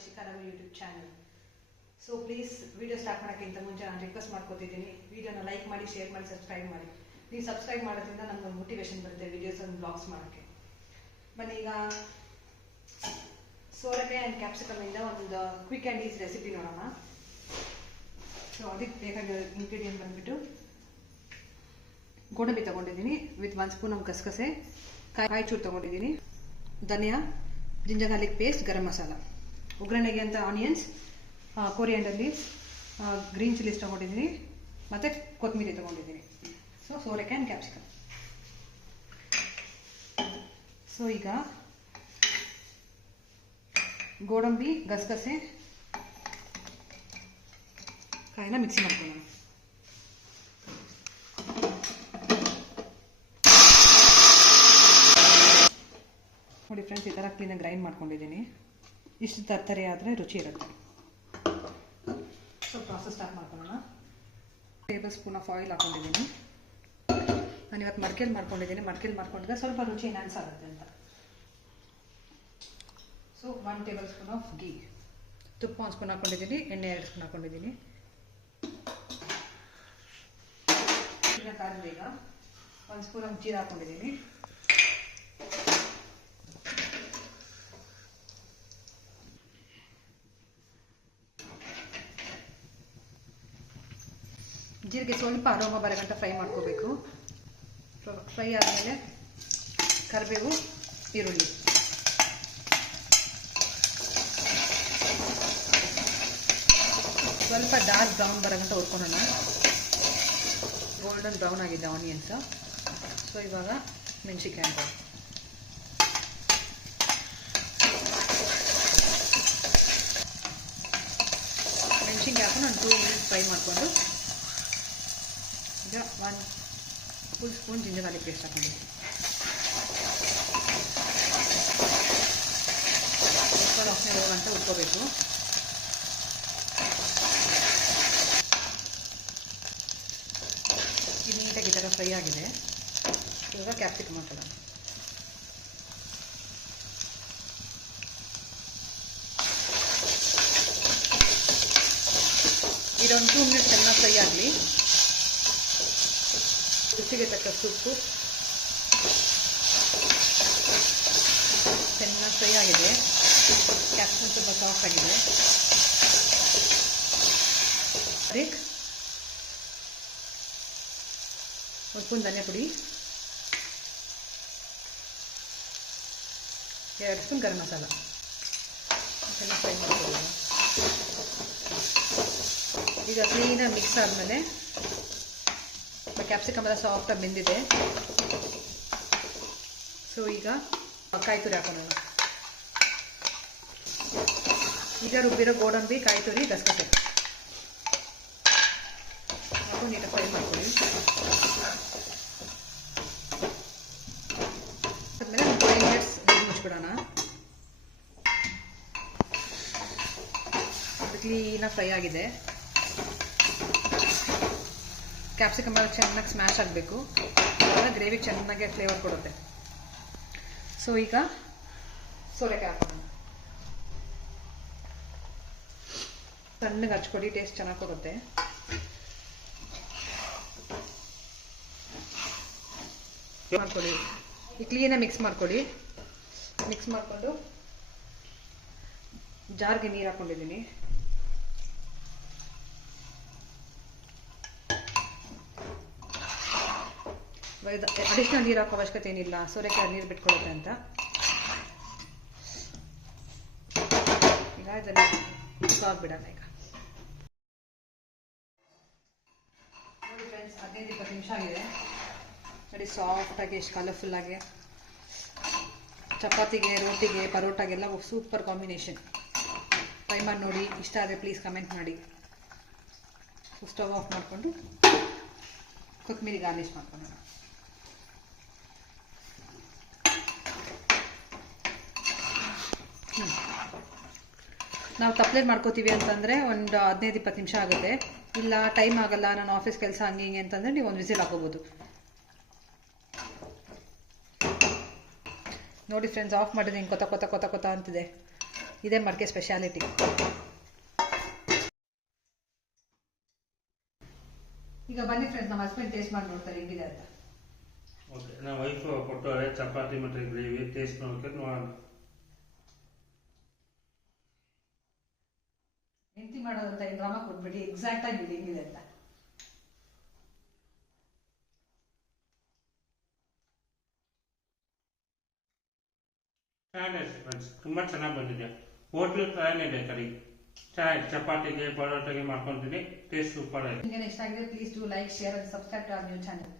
ವರ್ಷಿಕಾ Ravi YouTube channel. So please video start ಮಾಡೋಕ್ಕಿಂತ ಮುಂಚೆ ನಾನು ರಿಕ್ವೆಸ್ಟ್ ಮಾಡ್ಕೊತಿದ್ದೀನಿ, ವಿಡಿಯೋನ ಲೈಕ್ ಮಾಡಿ, ಶೇರ್ ಮಾಡಿ, ಸಬ್ಸ್ಕ್ರೈಬ್ ಮಾಡಿ. ನೀವು ಸಬ್ಸ್ಕ್ರೈಬ್ ಮಾಡೋದ್ರಿಂದ ನಮ್ಗೊಂದು ಮೋಟಿವೇಶನ್ ಬರುತ್ತೆ ವಿಡಿಯೋಸ್ ಒಂದು ಬ್ಲಾಗ್ಸ್ ಮಾಡೋಕ್ಕೆ. ಬನ್ನಿ ಈಗ ಸೋರೆಕಾಯಿ ಆ್ಯಂಡ್ ಕ್ಯಾಪ್ಸಿಕಮ್ ಇಂದ ಒಂದು ಕ್ವಿಕ್ ಆ್ಯಂಡ್ ಈಸಿ ರೆಸಿಪಿ ನೋಡೋಣ. ಸೊ ಅದಕ್ಕೆ ಬೇಕಾಗಿರೋ ಇಂಗ್ರೀಡಿಯೆಂಟ್ ಬಂದ್ಬಿಟ್ಟು ಗೋಡಂಬಿ ತೊಗೊಂಡಿದ್ದೀನಿ ವಿತ್ 1 ಸ್ಪೂನ್ ಆಫ್ ಗಸಗಸೆ, ಕಾಯಿ ಚೂರು ತೊಗೊಂಡಿದ್ದೀನಿ, ಧನಿಯಾ, ginger garlic paste, garam masala, ಒಗ್ಗರಣೆಗೆ ಅಂತ onions, coriander leaves, green chillies ತೊಗೊಂಡಿದ್ದೀನಿ ಮತ್ತು ಕೊತ್ತಂಬರಿ ತೊಗೊಂಡಿದ್ದೀನಿ. ಸೊ ಸೋರೆಕಾಯಿ ಆ್ಯಂಡ್ ಕ್ಯಾಪ್ಸಿಕಮ್. ಸೊ ಈಗ ಗೋಡಂಬಿ, ಗಸಗಸೆ, ಕಾಯಿನ ಮಿಕ್ಸಿ ಮಾಡ್ಕೊಳ್ಳೋಣ. ನೋಡಿ ಫ್ರೆಂಡ್ಸ್, ಈ ಥರ ಕ್ಲೀನಾಗಿ ಗ್ರೈಂಡ್ ಮಾಡ್ಕೊಂಡಿದ್ದೀನಿ. ಇಷ್ಟು ತರ್ತರಿ ಆದರೆ ರುಚಿ ಇರುತ್ತೆ. ಸೊ ಪ್ರಾಸೆಸ್ ಸ್ಟಾರ್ಟ್ ಮಾಡ್ಕೊಳ್ಳೋಣ. ಟೇಬಲ್ ಸ್ಪೂನ್ ಆಫ್ ಆಯಿಲ್ ಹಾಕೊಂಡಿದ್ದೀನಿ. ನಾನು ಇವತ್ತು ಮಡ್ಕೆಲಿ ಮಾಡ್ಕೊಂಡಿದ್ದೀನಿ. ಮಡ್ಕೆಲಿ ಮಾಡ್ಕೊಂಡ್ರೆ ಸ್ವಲ್ಪ ರುಚಿ ಎನ್ಹಾನ್ಸ್ ಆಗುತ್ತೆ ಅಂತ. So 1 table spoon of ghee, ತುಪ್ಪ 1 ಸ್ಪೂನ್ ಹಾಕೊಂಡಿದ್ದೀನಿ, ಎಣ್ಣೆ 2 ಸ್ಪೂನ್ ಹಾಕೊಂಡಿದ್ದೀನಿ. ಈಗ ಕಾಲಿಗೆ ಈಗ 1 ಸ್ಪೂನ್ ಆಫ್ ಜೀರಾ ಹಾಕೊಂಡಿದ್ದೀನಿ. ಜೀರಿಗೆ ಸ್ವಲ್ಪ ಅರೋಮ ಬರೋ ಗಂಟ ಫ್ರೈ ಮಾಡ್ಕೋಬೇಕು. ಫ್ರೈ ಆದಮೇಲೆ ಕರಿಬೇವು, ಈರುಳ್ಳಿ, ಸ್ವಲ್ಪ ಡಾರ್ಕ್ ಬ್ರೌನ್ ಬರೋ ಗಂಟ ಹುರ್ಕೊಳ್ಳೋಣ. ಗೋಲ್ಡನ್ ಬ್ರೌನ್ ಆಗಿದೆ ಆನಿಯನ್ಸ್. ಸೊ ಇವಾಗ ಮೆಣಸಿನ್ಕಾಯಿ ಹಾಕೊಂಡು ನಾನು 2 ಮಿನಿಟ್ಸ್ ಫ್ರೈ ಮಾಡಿಕೊಂಡು ಈಗ 1 full spoon ginger garlic paste ಹಾಕೊಂಡಿದ್ದೀನಿ. ಸ್ವಲ್ಪ ವಾಸನೆ ಬರೋ ಗಂಟ ಉಟ್ಕೋಬೇಕು. ಇದು ನೀಟಾಗಿ ಈ ಥರ ಫ್ರೈ ಆಗಿದೆ. ಇವಾಗ ಕ್ಯಾಪ್ಸಿಕಮ್ ಹಾಕೋಣ. ಇದೊಂದು 2 ಮಿನಿಟ್ಸ್ ಚೆನ್ನಾಗಿ ಫ್ರೈ ಆಗಲಿ. ರುಚಿಗೆ ತಕ್ಕಷ್ಟು ಉಪ್ಪು. ಚೆನ್ನಾಗಿ ಫ್ರೈ ಆಗಿದೆ. ಕ್ಯಾಪ್ಸಿಕಮ್ ಸ್ವಲ್ಪ ಸಾಫ್ಟ್ ಆಗಿದೆ. ಅದಕ್ಕೆ 1 ಸ್ಪೂನ್ ಧನಿಯಾ ಪುಡಿ, 2 ಸ್ಪೂನ್ ಗರಂ ಮಸಾಲ ಚೆನ್ನಾಗಿ ಫ್ರೈ ಮಾಡ್ಕೊಳ್ಳೋಣ. ಈಗ ಕ್ಲೀನಾಗಿ ಮಿಕ್ಸ್ ಆದಮೇಲೆ ಕ್ಯಾಪ್ಸಿಕಮ್ ಎಲ್ಲ ಸಾಫ್ಟಾಗಿ ಬೆಂದಿದೆ. ಸೊ ಈಗ ಕಾಯಿ ತುರಿ ಹಾಕೋಣ. ಈಗ ರುಬ್ಬಿರೋ ಗೋಡಂಬಿ, ಕಾಯಿ ತುರಿ, ಗಸಗಸೆ ಹಾಕೊಂಡು ನೀಟಾಗಿ ಫ್ರೈ ಮಾಡ್ಕೊಳ್ಳಿ. ಆದಮೇಲೆ 5 ಮಿನಿಟ್ಸ್ ಮುಚ್ಚಿಬಿಡೋಣ. ಅದು ಕ್ಲೀನಾಗಿ ಫ್ರೈ ಆಗಿದೆ. ಕ್ಯಾಪ್ಸಿಕಮ್ ಎಲ್ಲ ಚೆನ್ನಾಗಿ ಸ್ಮ್ಯಾಶ್ ಆಗಬೇಕು. ಗ್ರೇವಿ ಚೆನ್ನಾಗಿ ಫ್ಲೇವರ್ ಕೊಡುತ್ತೆ. ಸೊ ಈಗ ಸೋರೆಕಾಯಿ ಹಾಕೋಣ. ಸಣ್ಣಗೆ ಹಚ್ಕೊಡಿ, ಟೇಸ್ಟ್ ಚೆನ್ನಾಗಿ ಕೊಡುತ್ತೆ. ಮಾಡ್ಕೊಳ್ಳಿ. ಈ ಕ್ಲೀನಾಗಿ ಮಿಕ್ಸ್ ಮಾಡ್ಕೊಳ್ಳಿ. ಮಿಕ್ಸ್ ಮಾಡಿಕೊಂಡು ಜಾರ್ಗೆ ನೀರು ಹಾಕೊಂಡಿದ್ದೀನಿ. ಅಡಿಷ್ನಲ್ ನೀರು ಹಾಕೋ ಅವಶ್ಯಕತೆ ಏನಿಲ್ಲ, ಸೋರೆಕಾಯಿ ನೀರು ಬಿಟ್ಕೊಳ್ಳುತ್ತೆ ಅಂತ. ಈಗ ಇದನ್ನು ಹಾಕ್ಬಿಡೋಣ. ಈಗ ನೋಡಿ ಫ್ರೆಂಡ್ಸ್, 15-20 ನಿಮಿಷ ಆಗಿದೆ. ನೋಡಿ ಸಾಫ್ಟಾಗಿ, ಎಷ್ಟು ಕಲರ್ಫುಲ್ಲಾಗಿ. ಚಪಾತಿಗೆ, ರೋಟಿಗೆ, ಪರೋಟಾಗೆಲ್ಲ ಸೂಪರ್ ಕಾಂಬಿನೇಷನ್. ಟ್ರೈ ಮಾಡಿ ನೋಡಿ. ಇಷ್ಟ ಆದರೆ ಪ್ಲೀಸ್ ಕಮೆಂಟ್ ಮಾಡಿ. ಸ್ಟವ್ ಆಫ್ ಮಾಡಿಕೊಂಡು ಕೊತ್ತಂಬರಿ ಗಾರ್ನಿಷ್ ಮಾಡ್ಕೊಳ್ಳೋಣ. ನಾವು ತಪ್ಪಲೆ ಮಾಡ್ಕೋತೀವಿ ಅಂತಂದರೆ ಒಂದು 15-20 ನಿಮಿಷ ಆಗುತ್ತೆ. ಇಲ್ಲ ಟೈಮ್ ಆಗಲ್ಲ, ನಾನು ಆಫೀಸ್ ಕೆಲಸ ಹಂಗೆ ಹಿಂಗೆ ಅಂತಂದರೆ ನೀವು ಒಂದು ವಿಸಿಲ್ ಹಾಕೋಬೋದು. ನೋಡಿ ಫ್ರೆಂಡ್ಸ್, ಆಫ್ ಮಾಡಿದ್ರೆ ಹಿಂಗೆ ಕೊತ ಕೊತ ಕೊತ ಕೊತ ಅಂತಿದೆ. ಇದೇ ಮಡಿಕೆ ಸ್ಪೆಷಾಲಿಟಿ. ಈಗ ಬನ್ನಿ ಫ್ರೆಂಡ್ಸ್, ನಮ್ಮ ಹಸ್ಬೆಂಡ್ ಟೇಸ್ಟ್ ಮಾಡಿ ನೋಡ್ತಾರೆ ಹೆಂಗಿದೆ ಅಂತ. ಓಕೆ, ನಮ್ಮ ವೈಫ್ ಕೊಟ್ಟವ್ರೆ ಚಪಾತಿ ಮತ್ತು ಗ್ರೇವಿ ಟೇಸ್ಟ್ ನೋಡ್ಕೊಂಡು ನೋಡೋಣ. ಹೆಂಡತಿ ಮಾಡೋದಂತ ಡ್ರಾಮಾ ಕೊಟ್ಬಿಡಿ, ಎಕ್ಸಾಕ್ಟ್ ಆಗಿ ಹೆಂಗಿದೆ ಅಂತ. ಚೆನ್ನಾಗಿದೆ ಫ್ರೆಂಡ್ಸ್, ತುಂಬ ಚೆನ್ನಾಗಿ ಬಂದಿದೆ. ಹೋಟ್ಲು ಥರನೇ ಇದೆ ಕರಿ. ಚೆನ್ನಾಗಿ ಚಪಾತಿಗೆ ಪರೋಟಗೆ ಮಾಡ್ಕೊತೀನಿ. ಟೇಸ್ಟ್ ಸೂಪರ್ ಆಗಿದೆ. ನಿಮಗೆ ಇಷ್ಟ ಆಗಿದೆ please do like, share and subscribe to our new channel.